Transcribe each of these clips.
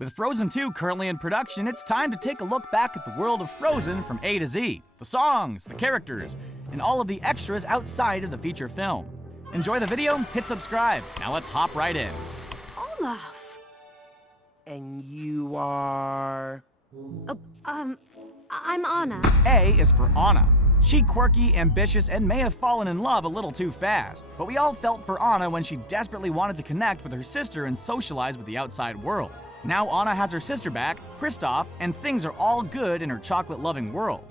With Frozen 2 currently in production, it's time to take a look back at the world of Frozen from A to Z. The songs, the characters, and all of the extras outside of the feature film. Enjoy the video, hit subscribe. Now let's hop right in. Olaf. And you are... I'm Anna. A is for Anna. She quirky, ambitious, and may have fallen in love a little too fast. But we all felt for Anna when she desperately wanted to connect with her sister and socialize with the outside world. Now Anna has her sister back, Kristoff, and things are all good in her chocolate-loving world.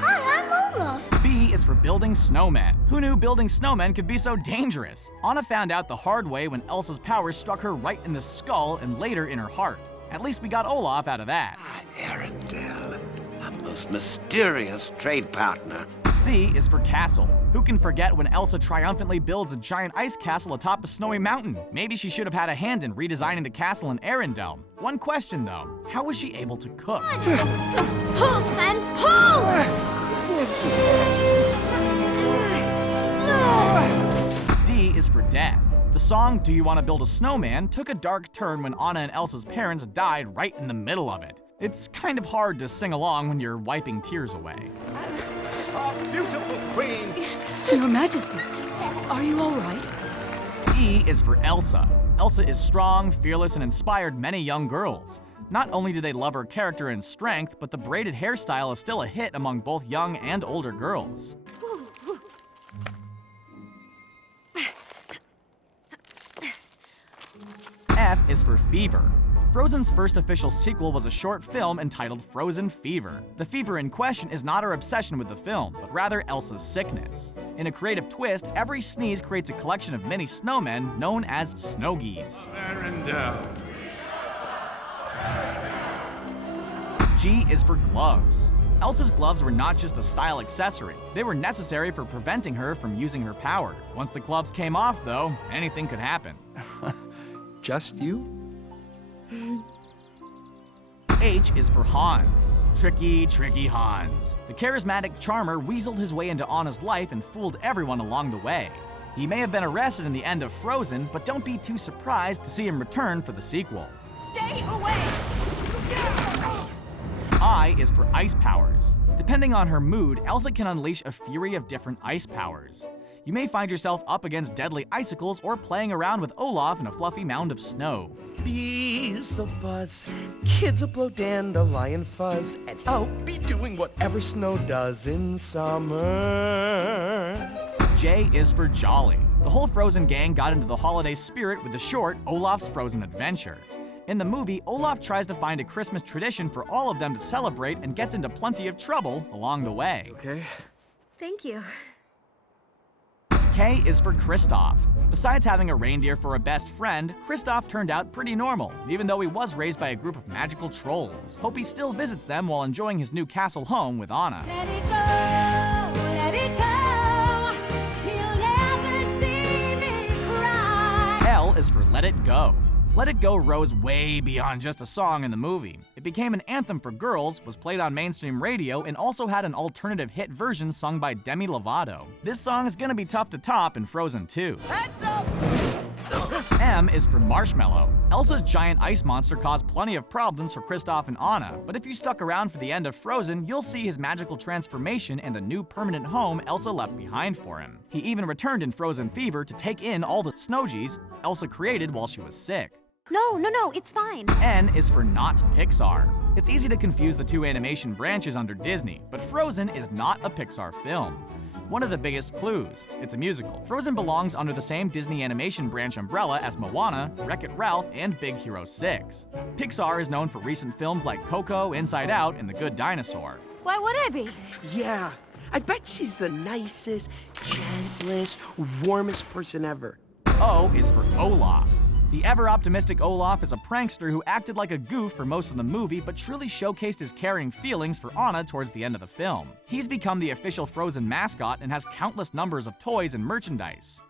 Hi, I'm Olaf. B is for building snowmen. Who knew building snowmen could be so dangerous? Anna found out the hard way when Elsa's powers struck her right in the skull and later in her heart. At least we got Olaf out of that. Arendelle, a most mysterious trade partner. C is for castle. Who can forget when Elsa triumphantly builds a giant ice castle atop a snowy mountain? Maybe she should have had a hand in redesigning the castle in Arendelle. One question though, how was she able to cook? Pull, Sven, pull! D is for death. The song Do You Want to Build a Snowman took a dark turn when Anna and Elsa's parents died right in the middle of it. It's kind of hard to sing along when you're wiping tears away. Our beautiful queen! Your Majesty, are you all right? E is for Elsa. Elsa is strong, fearless, and inspired many young girls. Not only do they love her character and strength, but the braided hairstyle is still a hit among both young and older girls. F is for fever. Frozen's first official sequel was a short film entitled Frozen Fever. The fever in question is not her obsession with the film, but rather Elsa's sickness. In a creative twist, every sneeze creates a collection of mini snowmen known as snowgies. Arendelle. G is for gloves. Elsa's gloves were not just a style accessory, they were necessary for preventing her from using her power. Once the gloves came off, though, anything could happen. Just you? H is for Hans. Tricky, tricky Hans. The charismatic charmer weaseled his way into Anna's life and fooled everyone along the way. He may have been arrested in the end of Frozen, but don't be too surprised to see him return for the sequel. Stay away! I is for ice powers. Depending on her mood, Elsa can unleash a fury of different ice powers. You may find yourself up against deadly icicles or playing around with Olaf in a fluffy mound of snow. Bees will buzz, kids will blow dandelion fuzz, and I'll be doing whatever snow does in summer. J is for jolly. The whole Frozen gang got into the holiday spirit with the short Olaf's Frozen Adventure. In the movie, Olaf tries to find a Christmas tradition for all of them to celebrate and gets into plenty of trouble along the way. Okay. Thank you. K is for Kristoff. Besides having a reindeer for a best friend, Kristoff turned out pretty normal, even though he was raised by a group of magical trolls. Hope he still visits them while enjoying his new castle home with Anna. Let it go, let it go. You'll never see me cry. L is for Let It Go. Let It Go rose way beyond just a song in the movie. It became an anthem for girls, was played on mainstream radio, and also had an alternative hit version sung by Demi Lovato. This song is gonna be tough to top in Frozen 2. Heads up! M is for Marshmallow. Elsa's giant ice monster caused plenty of problems for Kristoff and Anna, but if you stuck around for the end of Frozen, you'll see his magical transformation and the new permanent home Elsa left behind for him. He even returned in Frozen Fever to take in all the snowgies Elsa created while she was sick. No, it's fine. N is for not Pixar. It's easy to confuse the two animation branches under Disney, but Frozen is not a Pixar film. One of the biggest clues, it's a musical. Frozen belongs under the same Disney animation branch umbrella as Moana, Wreck-It Ralph, and Big Hero 6. Pixar is known for recent films like Coco, Inside Out, and The Good Dinosaur. Why would I be? Yeah, I bet she's the nicest, gentlest, warmest person ever. O is for Olaf. The ever-optimistic Olaf is a prankster who acted like a goof for most of the movie, but truly showcased his caring feelings for Anna towards the end of the film. He's become the official Frozen mascot and has countless numbers of toys and merchandise.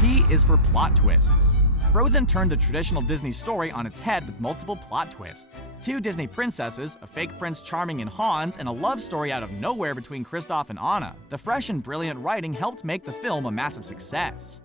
P is for plot twists. Frozen turned the traditional Disney story on its head with multiple plot twists. 2 Disney princesses, a fake Prince Charming and Hans, and a love story out of nowhere between Kristoff and Anna. The fresh and brilliant writing helped make the film a massive success.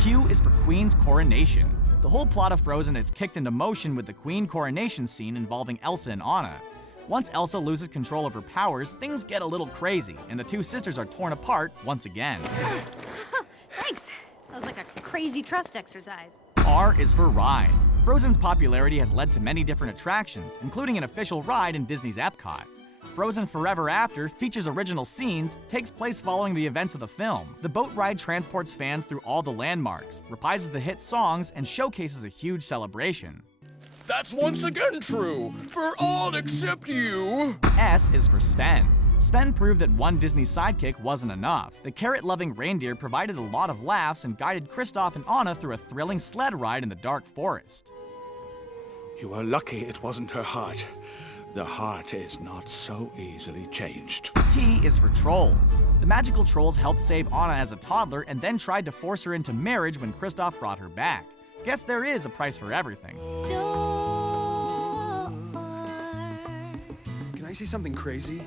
Q is for Queen's coronation. The whole plot of Frozen is kicked into motion with the Queen coronation scene involving Elsa and Anna. Once Elsa loses control of her powers, things get a little crazy, and the 2 sisters are torn apart once again. Thanks. That was like a crazy trust exercise. R is for ride. Frozen's popularity has led to many different attractions, including an official ride in Disney's Epcot. Frozen Forever After features original scenes, takes place following the events of the film. The boat ride transports fans through all the landmarks, reprises the hit songs, and showcases a huge celebration. That's once again true, for all except you. S is for Sven. Sven proved that one Disney sidekick wasn't enough. The carrot-loving reindeer provided a lot of laughs and guided Kristoff and Anna through a thrilling sled ride in the dark forest. You are lucky it wasn't her heart. The heart is not so easily changed. T is for trolls. The magical trolls helped save Anna as a toddler and then tried to force her into marriage when Kristoff brought her back. Guess there is a price for everything. Can I say something crazy?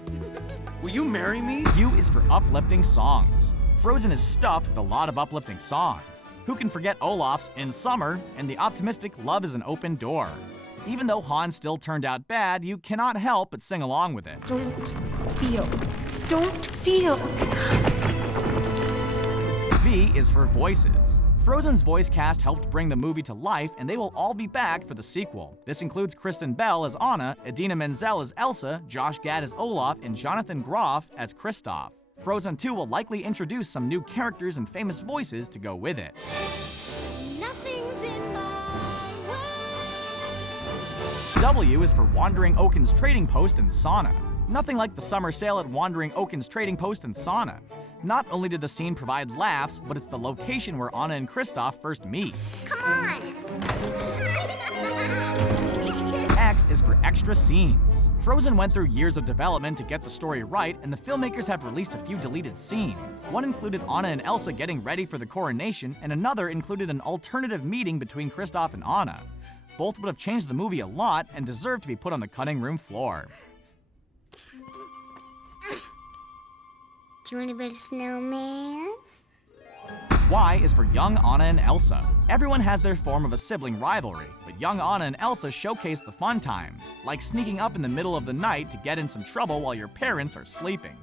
Will you marry me? U is for uplifting songs. Frozen is stuffed with a lot of uplifting songs. Who can forget Olaf's In Summer and the optimistic Love is an Open Door? Even though Hans still turned out bad, you cannot help but sing along with it. Don't feel. Don't feel. V is for voices. Frozen's voice cast helped bring the movie to life, and they will all be back for the sequel. This includes Kristen Bell as Anna, Idina Menzel as Elsa, Josh Gad as Olaf, and Jonathan Groff as Kristoff. Frozen 2 will likely introduce some new characters and famous voices to go with it. Nothing's in my way. W is for Wandering Oaken's Trading Post and Sauna. Nothing like the summer sale at Wandering Oaken's Trading Post and Sauna. Not only did the scene provide laughs, but it's the location where Anna and Kristoff first meet. Come on. X is for extra scenes. Frozen went through years of development to get the story right, and the filmmakers have released a few deleted scenes. One included Anna and Elsa getting ready for the coronation, and another included an alternative meeting between Kristoff and Anna. Both would have changed the movie a lot and deserve to be put on the cutting room floor. Do you want to build a snowman? Y is for young Anna and Elsa. Everyone has their form of a sibling rivalry, but young Anna and Elsa showcase the fun times, like sneaking up in the middle of the night to get in some trouble while your parents are sleeping.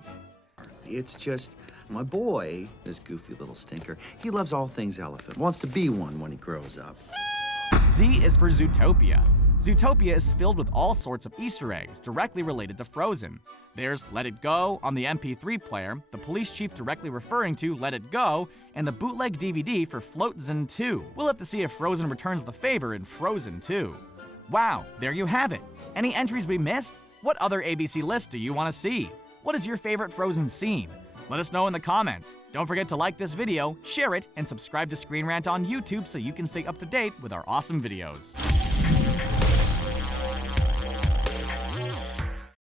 It's just, my boy, this goofy little stinker, he loves all things elephant, wants to be one when he grows up. Z is for Zootopia. Zootopia is filled with all sorts of Easter eggs directly related to Frozen. There's Let It Go on the MP3 player, the police chief directly referring to Let It Go, and the bootleg DVD for Floatzen 2. We'll have to see if Frozen returns the favor in Frozen 2. Wow, there you have it. Any entries we missed? What other ABC lists do you want to see? What is your favorite Frozen scene? Let us know in the comments. Don't forget to like this video, share it, and subscribe to Screen Rant on YouTube so you can stay up to date with our awesome videos.